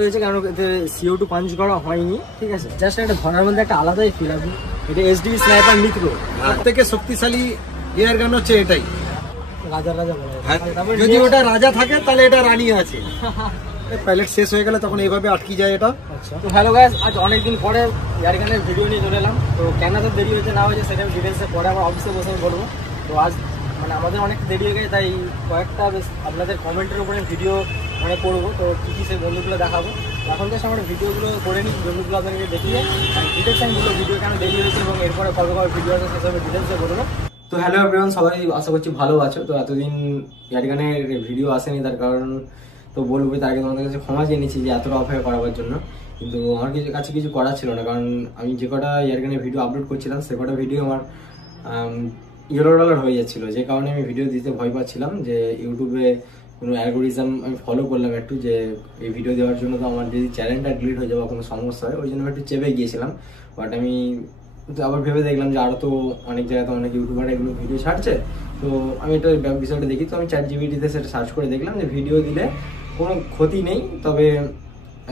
রয়েছে কারণ এতে CO2 পাঞ্চ করা হয়নি, ঠিক আছে। জাস্ট একটা ধরার মধ্যে একটা আলাদাই ফিল আসবে। এটা SDV স্নাইপার নিক্রো, তার থেকে শক্তিশালী এয়ার গান হচ্ছে এটাই। রাজা বলা হয়। যদি ওটা রাজা থাকে তাহলে এটা রানী আছে। পাইলট শেষ হয়ে গেলে তখন এইভাবে আটকে যায় এটা। আচ্ছা, তো হ্যালো গাইস, আজ অনেকদিন পরে এয়ার গানের ভিডিও নিয়ে চলে এলাম। তো কেন তো দেরি হয়েছে না হয়েছে সেটা ডিটেলসে পরে আমার অফিসে বসে বলবো। তো আজ মানে আমাদের অনেক দেরি হয়ে গেছে, তাই কয়েকটা বেশ আপনাদের কমেন্টের উপরে ভিডিও মানে করবো। তো কী সেই বন্ধুগুলো দেখাবো। এখন জাস্ট আমরা ভিডিওগুলো করে নিই, বন্ধুগুলো আপনাদেরকে দেখিয়ে ডিটেলস আমি বলবো ভিডিও কেন দেরি হয়েছে এবং এরপরে কবে কবে ভিডিও আছে সেসবে ডিটেলসে বলবো। তো হ্যালো এভরিওয়ান, সবাই আশা করছি ভালো আছো। তো এতদিন এয়ার গানের ভিডিও আসেনি, তার কারণ তো বলবো তার আগে তোমাদের কাছে ক্ষমা চেয়ে নিচ্ছি যে এতটা অপেক্ষা করাবার জন্য। কিন্তু আমার কাছে কিছু করার ছিল না, কারণ আমি যে কটা এয়ার গানের ভিডিও আপলোড করছিলাম সে কটা ভিডিও আমার $0 হয়ে যাচ্ছিলো, যে কারণে আমি ভিডিও দিতে ভয় পাচ্ছিলাম যে ইউটিউবে কোনো অ্যালগোরিজম আমি ফলো করলাম একটু, যে এই ভিডিও দেওয়ার জন্য তো আমার যদি চ্যানেলটা ডিলিট হয়ে যাওয়া কোনো সমস্যা হয়, ওই জন্য একটু চেপে গিয়েছিলাম। বাট আমি আবার ভেবে দেখলাম যে আরও তো অনেক জায়গাতে অনেক ইউটিউবার এগুলো ভিডিও ছাড়ছে, তো আমি এটা বিষয়টা দেখি। তো আমি ChatGPT-তে সেটা সার্চ করে দেখলাম যে ভিডিও দিলে কোনো ক্ষতি নেই, তবে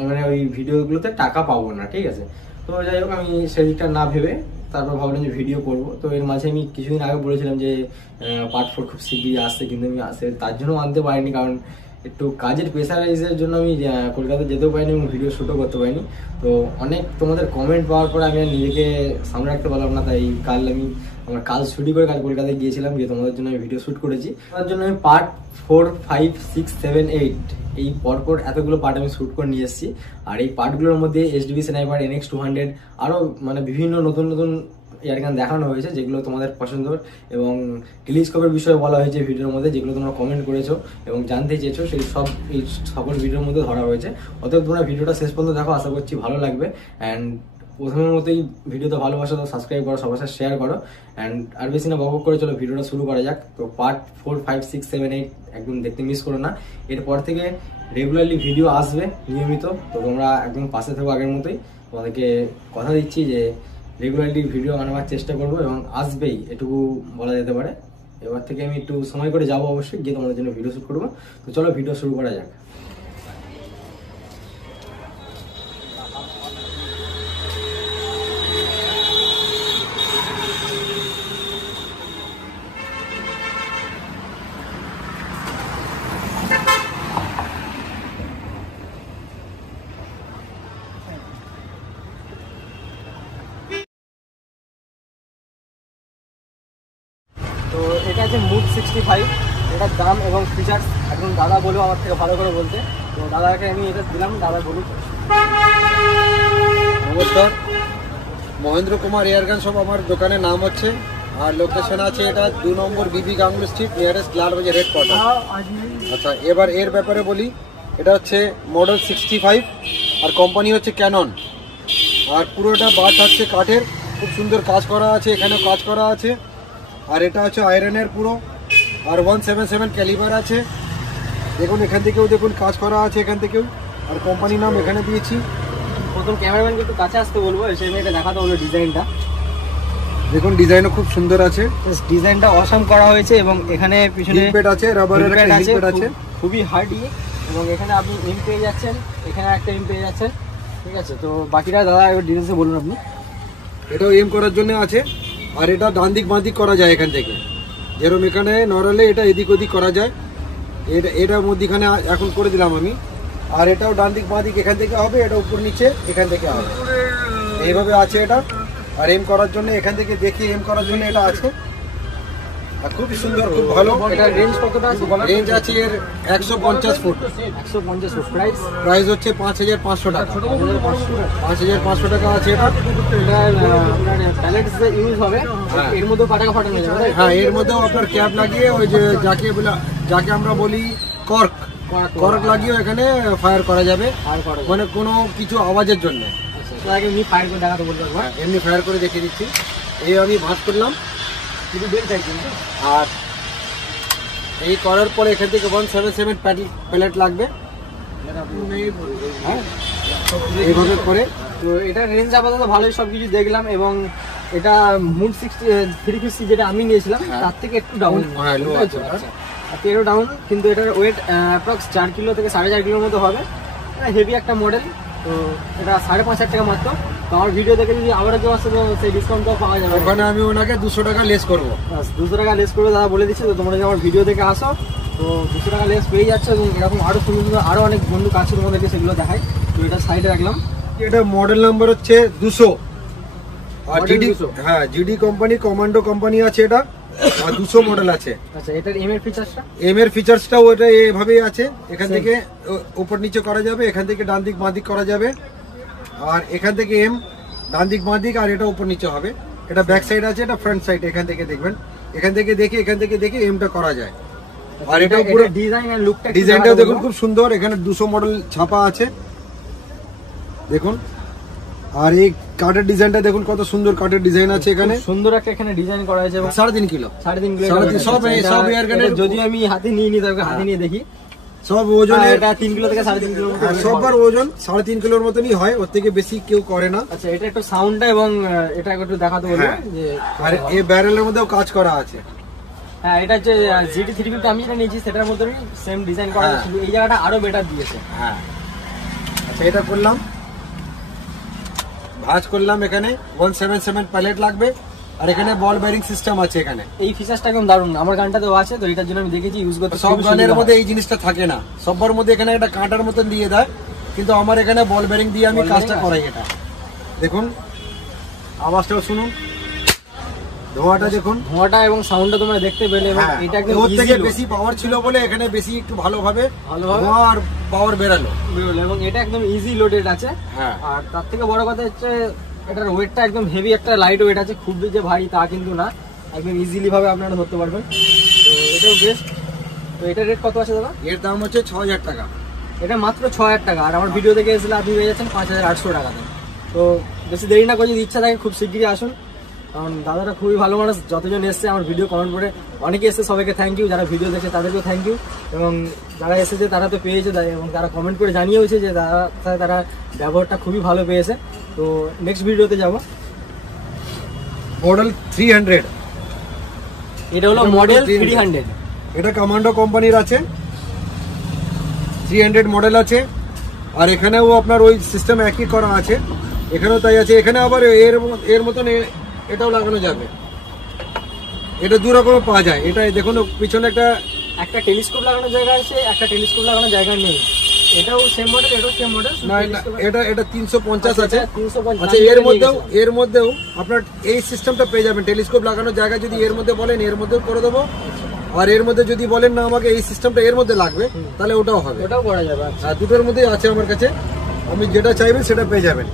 মানে ওই ভিডিওগুলোতে টাকা পাবো না, ঠিক আছে। তো যাই হোক, আমি সেদিকটা না ভেবে তারপর ভাবলাম যে ভিডিও করবো। তো এর মাঝে আমি কিছুদিন আগে বলেছিলাম যে পার্ট 4 খুব শিগগিরই আসছে, কিন্তু আমি তার জন্য আনতে পারিনি, কারণ একটু কাজের প্রেসারাইজের জন্য আমি কলকাতা যেতেও পারিনি এবং ভিডিও শ্যুটও করতে পারিনি। তো অনেক তোমাদের কমেন্ট পাওয়ার পরে আমি নিজেকে সামনে রাখতে পারলাম না, তাই কাল ছুটি করে কাল কলকাতায় গিয়েছিলাম, গিয়ে তোমাদের জন্য আমি ভিডিও শ্যুট করেছি। তার জন্য আমি পার্ট 4, 5, 6, 7, 8 এই পরপর এতগুলো পার্ট আমি শ্যুট করে নিয়ে এসেছি। আর এই পার্টগুলোর মধ্যে SDV স্নাইপার NX200 আরও মানে বিভিন্ন নতুন নতুন এয়ার গান দেখানো হয়েছে, যেগুলো তোমাদের পছন্দের, এবং টেলিস্কোপের বিষয়ে বলা হয়েছে ভিডিওর মধ্যে, যেগুলো তোমরা কমেন্ট করেছো এবং জানতে চেয়েছো, এই সকল ভিডিওর মধ্যে ধরা হয়েছে। অতএব তোমরা ভিডিওটা শেষ পর্যন্ত দেখো, আশা করছি ভালো লাগবে। অ্যান্ড প্রথমের মতোই ভিডিওতে ভালোবাসা তো সাবস্ক্রাইব করো, সবার সাথে শেয়ার করো। অ্যান্ড আর বেশি না বকবক করে চলো ভিডিওটা শুরু করা যাক। তো পার্ট 4, 5, 6, 7, 8 একদম দেখতে মিস করো না। এরপর থেকে রেগুলারলি ভিডিও আসবে নিয়মিত, তো তোমরা একদম পাশে থাকো আগের মতোই। তোমাদেরকে কথা দিচ্ছি যে রেগুলারলি ভিডিও বানাবার চেষ্টা করবো এবং আসবেই, এটুকু বলা যেতে পারে। এবার থেকে আমি একটু সময় করে যাবো অবশ্যই, গিয়ে তোমাদের জন্য ভিডিও শ্যুট করবো। তো চলো ভিডিও শুরু করা যাক। তো এটা আছে মুড 65, এটার দাম এবং ফিচার্স একদম দাদা বলেও আমার থেকে ভালো করে বলতে। তো দাদাকে আমি এটা দিলাম, দাদা বলুন। নমস্কার, মহেন্দ্র কুমার এয়ারগান সব আমার দোকানের নাম হচ্ছে, আর লোকেশন আছে এটা 2 নম্বর BB Ganguly street, nearest Lalbazar red quarter. আচ্ছা, এবার এর ব্যাপারে বলি। এটা হচ্ছে মডেল 65 আর কোম্পানি হচ্ছে ক্যানন। আর পুরোটা বাট হচ্ছে কাঠের, খুব সুন্দর কাজ করা আছে, এখানেও কাজ করা আছে। আর এটা হচ্ছে আয়রনের পুরো, আর 177 ক্যালিবার আছে। দেখুন এখান থেকেও দেখুন কাজ করা আছে, এখান থেকেও। আর কোম্পানির নাম এখানে দিয়েছি। প্রথম ক্যামেরাম্যানকে একটু কাছে আসতে বলবো, এসে এটা দেখাতে হলো ডিজাইনটা। দেখুন ডিজাইনও খুব সুন্দর আছে, ডিজাইনটা অসাম করা হয়েছে এবং এখানে পিছনে হিলপ্যাড আছে, রাবারের একটা হিলপ্যাড আছে, খুবই হার্ডি। এবং এখানে আপনি এম পেয়ে যাচ্ছেন, এখানে একটা এম পেয়ে যাচ্ছেন, ঠিক আছে। তো বাকিটা দাদা এবার ডিটেলসে বলুন আপনি। এটাও এম করার জন্য আছে, আর এটা ডান দিক বাঁ দিক করা যায় এখান থেকে, যেরকম এখানে নড়ালে এটা এদিক ওদিক করা যায়। এটা মধ্যখানে এখন করে দিলাম আমি। আর এটাও ডান দিক বাঁ দিক এখান থেকে হবে, এটা উপর নিচে এখান থেকে হবে, এইভাবে আছে এটা। আর এম করার জন্য এখান থেকে দেখি এম করার জন্য এটা আছে, আর খুব সুন্দর, খুব ভালো। এটা রেঞ্জ কতটা আছে? রেঞ্জ আছে এর 150 ফুট। 150 ফুট। প্রাইস হচ্ছে 5500 টাকা। 5500 টাকা আছে এটা। প্যালেটস ইউজ হবে, এর মধ্যেও পাটাকা ফাটানো যাবে। হ্যাঁ, এর মধ্যেও আপনার ক্যাপ লাগিয়ে ওই যে যাকে আমরা বলি কর্ক লাগিয়ে এখানে ফায়ার করা যাবে, মানে কোনো কিছু আওয়াজের জন্য। এমনি ফায়ার করে দেখাতে বলতে পারবো। এমনি ফায়ার করে দেখিয়ে দিচ্ছি। এই আমি ভাঁজ করলাম, আর এই করার পরে এখান থেকে 177 প্যালেট লাগবে। হ্যাঁ, এইভাবে করে। তো এটা রেঞ্জ আপাতত ভালোই সব কিছু দেখলাম, এবং এটা মুড 350 যেটা আমি নিয়েছিলাম তার থেকে একটু ডাউন, একটু ডাউন, কিন্তু এটার ওয়েট অ্যাপ্রক্স 4 কিলো থেকে 4.5 কিলোর মতো হবে। হেভি একটা মডেল। তো এটা 5,500 টাকা মাত্র। তো আমার ভিডিও দেখে যদি আবার কেউ আসে তো সেই ডিসকাউন্টটাও পাওয়া যাবে। ওখানে আমি ওনাকে 200 টাকা লেস করবো। 200 টাকা লেস করবে দাদা বলে দিচ্ছে। তো তোমরা যদি আমার ভিডিও দেখে আসো তো 200 টাকা লেস পেয়ে যাচ্ছে। এবং এরকম আরও সুন্দর সুন্দর আরও অনেক বন্ধু কাছে তোমাদেরকে সেগুলো দেখাই। তো এটা সাইডে রাখলাম। এটা মডেল নাম্বার হচ্ছে 200 আর Model জিডি, 200 হ্যাঁ জিডি কোম্পানি, কমান্ডো কোম্পানি আছে এটা, আর 200 মডেল আছে। আচ্ছা, এটার এম এর ফিচারসটা? এম এর ফিচার্সটাও ওটা এভাবেই আছে। এখান থেকে উপর নিচে করা যাবে, এখান থেকে ডান দিক বাঁ দিক করা যাবে, আর এখান থেকে এম ডান দিক বাঁ দিক, আর এটা উপর নিচে হবে। এটা ব্যাক সাইড আছে, এটা ফ্রন্ট সাইড। এখান থেকে দেখবেন, এখান থেকে দেখে এমটা করা যায়। আর এটা পুরো ডিজাইন আর লুকটা, ডিজাইনটাও দেখুন খুব সুন্দর। এখানে 200 মডেল ছাপা আছে দেখুন। আর এই কাঠের ডিজাইনটা দেখুন কত সুন্দর কাঠের ডিজাইন আছে এখানে। সুন্দর একটা এখানে ডিজাইন করা আছে। 3.5 কিলো, 3.5 কিলো সব এয়ারগানের। যদি আমি হাতে নিয়ে নিই তবে হাতে নিয়ে দেখি সব ওজন এটা 3 কিলো থেকে 3.5 কিলোর মতো। সববার ওজন 3.5 কিলোর মতনই হয়, ওর থেকে বেশি কেউ করে না। আচ্ছা, এটা একটু সাউন্ডটা এবং এটা একটু দেখাতে বলবো যে। আর এই ব্যারেলের মধ্যেও কাজ করা আছে। হ্যাঁ, এটা হচ্ছে জিটি 350 আমি যেটা নিয়েছি সেটার মধ্যেই সেম ডিজাইন করা আছে, শুধু এই জায়গাটা আরো বেটার দিয়েছে। হ্যাঁ, আচ্ছা এটা করলাম, ভাঁজ করলাম। এখানে 177 প্যালেট লাগবে, আর এখানে বল বেয়ারিং সিস্টেম আছে এখানে। এই ফিচারটা একদম দারুণ, আমার গানটাতেও আছে। তো এটার জন্য আমি দেখেছি ইউজ করতে। সব গানের মধ্যে এই জিনিসটা থাকে না, সববার মধ্যে এখানে একটা কাঁটার মতন দিয়ে দেয়, কিন্তু আমার এখানে বল বেয়ারিং দিয়ে আমি কাজটা করাই। এটা দেখুন, আওয়াজটাও শুনুন, ধোঁয়াটা দেখুন, ধোঁয়াটা এবং সাউন্ডটা তোমরা দেখতে পেলে। এবং এটা একদম ওর থেকে বেশি পাওয়ার ছিল বলে এখানে বেশি একটু ভালোভাবে ধোঁয়া আর পাওয়ার বেরালো। এবং এটা একদম ইজি লোডেড আছে। হ্যাঁ, আর তার থেকে বড় কথা হচ্ছে এটার ওয়েটটা একদম হেভি, একটা লাইট ওয়েট আছে, খুব যে ভারী তা কিন্তু না, একদম ইজিলি ভাবে আপনারা ধরতে পারবেন। তো এটাও বেস্ট। তো এটার রেট কত আছে দাদা? এর দাম হচ্ছে 6,000 টাকা। এটা মাত্র 6,000 টাকা। আর আমার ভিডিও দেখে এসেলে আপনি পেয়ে যাচ্ছেন 5,800 টাকাতে। তো বেশি দেরি না করে যদি ইচ্ছা থাকে খুব শিগগিরই আসুন, কারণ দাদারা খুবই ভালো মানুষ। যতজন এসছে আমার ভিডিও কমেন্ট করে অনেকে এসছে, সবাইকে থ্যাংক ইউ। যারা ভিডিও দেখে তাদেরকেও থ্যাংক ইউ। এবং যারা এসেছে তারা তো পেয়েছে, এবং তারা কমেন্ট করে জানিয়েওছে যে তারা ব্যবহারটা খুবই ভালো পেয়েছে। তো নেক্সট ভিডিওতে যাব। মডেল 300, এটা হলো মডেল 300। এটা কমান্ডো কোম্পানির আছে, 300 মডেল আছে। আর এখানেও আপনার ওই সিস্টেম একই করা আছে, এখানেও তাই আছে। এখানে আবার এর মতন এটাও লাগানো যাবে। এটা দু রকমের পাওয়া যায়। এটা দেখুন পিছনে একটা টেলিস্কোপ লাগানোর জায়গা আছে, একটা টেলিস্কোপ লাগানোর জায়গা নেই। এটাও সেম মডেল, এটাও সেম মডেল। না, এটা 350 আছে। 350। আচ্ছা, এর মধ্যেও আপনার এই সিস্টেমটা পেয়ে যাবেন। টেলিস্কোপ লাগানোর জায়গা যদি এর মধ্যে বলেন, এর মধ্যেও করে দেবো। আর এর মধ্যে যদি বলেন না আমাকে এই সিস্টেমটা এর মধ্যে লাগবে, তাহলে ওটাও হবে, ওটাও করা যাবে। আর দুটোর মধ্যেই আছে আমার কাছে। আমি যেটা চাইবেন সেটা পেয়ে যাবেন।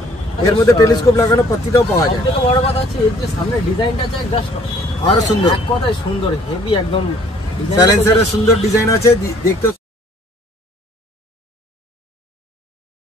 এর মধ্যে টেলিস্কোপ লাগানো পাত্তিটাও পাওয়া যায়। সবথেকে বড় কথা হচ্ছে এর যে সামনে ডিজাইনটা আছে জাস্ট আরো সুন্দর, এক কথায় সুন্দর, হেভি একদম। সাইলেন্সারের সুন্দর ডিজাইন আছে দেখতে।